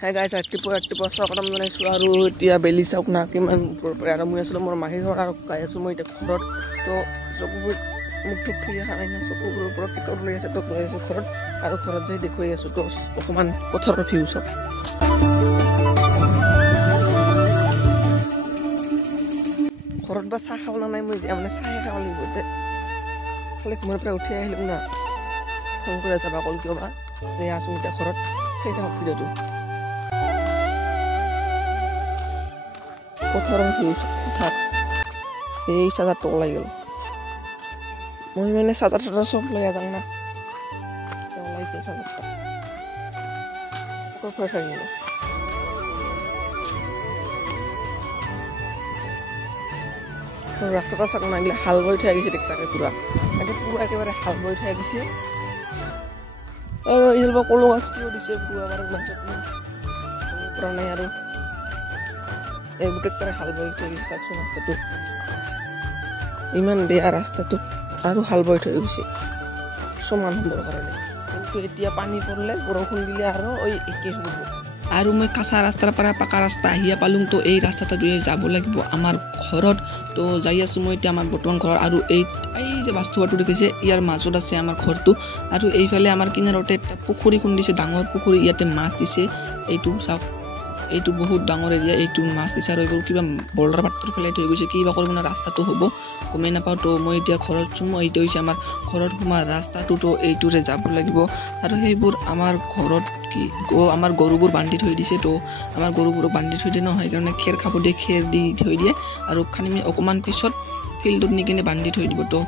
হে গাইছ ৰাতিপুৱা স্বাগতম জনাইছোঁ আৰু এতিয়া বেলি চাওক না কিমান ওপৰৰ পৰা আৰু মই আছিলোঁ মোৰ মাহীৰ ঘৰত আৰু গাই আছোঁ মই এতিয়া ঘৰত তো চকুবোৰ মুখটো ফিৰি অহা নাই না চকুবোৰৰ ওপৰত টিকট লৈ আছে তো গৈ আছোঁ ঘৰত আৰু ঘৰত যাই দেখুৱাই আছোঁ তো অকণমান পথাৰৰ ভিউ চাওক ঘৰত বা চাহ খাবলৈ নাই মই মানে চাহে খাব লাগিব এতিয়া খালি ঘৰৰ পৰা উঠি আহিলোঁ না ফোন কৰি যাবা অকল কিয় বা এই আছোঁ এতিয়া ঘৰত চাই থাকক ভিডিঅ'টো পথাৰৰ ভিউ পথাৰ এই চাৰ্জাৰটো ওলাই গ'ল মই মানে চাৰ্জাৰ চব লৈ যাওঁ না ওলাই গ'ল চাৰ্জাৰটো ক'ৰ পৰা খাই গ'ল ৰাস্তাটা চাক নাগিলে হাল বৈ থৈ গৈছে ট্ৰেক্টৰে পুৰা একেবাৰে হাল বৈ থৈ গৈছে আৰু এইফালৰ পৰা কলো গাছ কিয় দিছে পুৰা আমাৰ মাজত পৰা নাই আৰু এইবোৰ ট্ৰেক্টৰে হাল বৈ থৈ গৈছে চাওকচোন ৰাস্তাটো ইমান বেয়া ৰাস্তাটো আৰু হাল বৈ থৈ গৈছে সমান হ'বৰ কাৰণে কিন্তু এতিয়া পানী পৰিলে বৰষুণ দিলে আৰু একে হ'ব আৰু মই কাঁচা ৰাস্তাৰ পৰা পাকা ৰাস্তা আহিয়া পালোঁ তো এই ৰাস্তাটো যাব লাগিব আমাৰ ঘৰত তো যাই আছোঁ মই এতিয়া আমাৰ বৰ্তমান ঘৰত আৰু এই যে বাস্তৱটো দেখিছে ইয়াৰ মাজত আছে আমাৰ ঘৰটো আৰু এইফালে আমাৰ কিনাৰতে এটা পুখুৰী খুন্দিছে ডাঙৰ পুখুৰী ইয়াতে মাছ দিছে এইটো চাওক এইটো বহুত ডাঙৰ এৰিয়া এইটো মাছ দিছে আৰু এইবোৰ কিবা বল্ডাৰ পাত্ৰৰ পেলাই থৈ গৈছে কিবা কৰিব না ৰাস্তাটো হ'ব গমেই নাপাওঁ তো মই এতিয়া ঘৰত সোমাই এইটো হৈছে আমাৰ ঘৰত সোমোৱা ৰাস্তাটো তো এইটোৰে যাব লাগিব আৰু সেইবোৰ আমাৰ ঘৰত আমাৰ গৰুবোৰ বান্ধি থৈ দিছে তো আমাৰ গৰুবোৰক বান্ধি থৈ দিয়ে ন সেইকাৰণে খেৰ খাব দিয়ে খেৰ দি থৈ দিয়ে আৰু খানি অকণমান পিছত ফিল্ডত নি কিনে বান্ধি থৈ দিব তো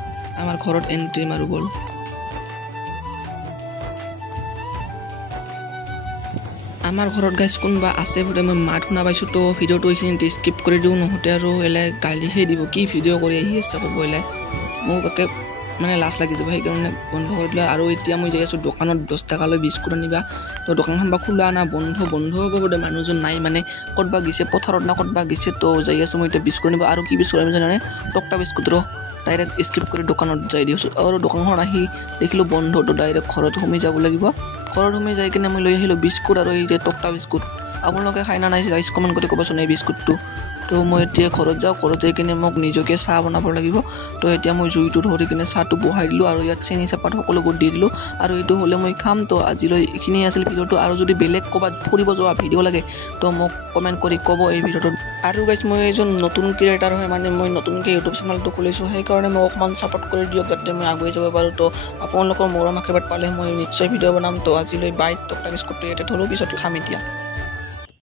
আমাৰ ঘৰত এণ্ট্ৰি মাৰো ব'ল আমাৰ ঘৰত গাইছ কোনোবা আছে বোলে মই মাত শুনা পাইছোঁ তো ভিডিঅ'টো এইখিনিতে স্কিপ কৰি দিওঁ নহওঁতে আৰু এলাই গালিহে দিব কি ভিডিঅ' কৰি আহি আছে ক'ব এলাই মোক একে মানে লাজ লাগি যাব সেইকাৰণে বন্ধ কৰি দিলে আৰু এতিয়া মই যাই আছোঁ দোকানত 10 টকালৈ বিস্কুট আনিবা তো দোকানখন বা খোলা না বন্ধ হ'ব বোলে মানুহজন নাই মানে ক'তবা গৈছে পথাৰত না ক'তবা গৈছে তো যাই আছোঁ মই এতিয়া বিস্কুট আনিব আৰু কি বিস্কুট আনিব জানে টকটা বিস্কুট ডাইৰেক্ট স্কিপ কৰি দোকানত যাই দিছোঁ আৰু দোকানখন আহি দেখিলোঁ বন্ধ তো ডাইৰেক্ট ঘৰত সোমাই যাব লাগিব ঘৰত সোমাই যাই কিনে মই লৈ আহিলোঁ বিস্কুট আৰু এই যে টকটা বিস্কুট আপোনালোকে খাই না নাই গাইছ কমেণ্ট কৰি ক'বচোন এই বিস্কুটটো তো মই এতিয়া ঘৰত যাওঁ ঘৰত যাই কিনে মোক নিজকে চাহ বনাব লাগিব তো এতিয়া মই জুইটো ধৰি কিনে চাহটো বহাই দিলোঁ আৰু ইয়াত চেনি চাহপাত সকলোবোৰ দি দিলোঁ আৰু এইটো হ'লে মই খাম তো আজিলৈ এইখিনি আছিল ভিডিঅ'টো আৰু যদি বেলেগ ক'ৰবাত ফুৰিব যোৱা ভিডিঅ' লাগে তো মোক কমেণ্ট কৰি ক'ব এই ভিডিঅ'টোত আৰু গাইছ মই এজন নতুন ক্ৰিয়েটাৰ হয় মানে মই নতুনকৈ ইউটিউব চেনেলটো খুলিছোঁ সেইকাৰণে মোক অকণমান ছাপোৰ্ট কৰি দিয়ক যাতে মই আগুৱাই যাব পাৰোঁ তো আপোনালোকৰ মৰম আশীৰ্বাদ পালে মই নিশ্চয় ভিডিঅ' বনাম তো আজিলৈ বাই টকটা বিস্কুটটো ইয়াতে থ'লোঁ পিছত খাম এতিয়া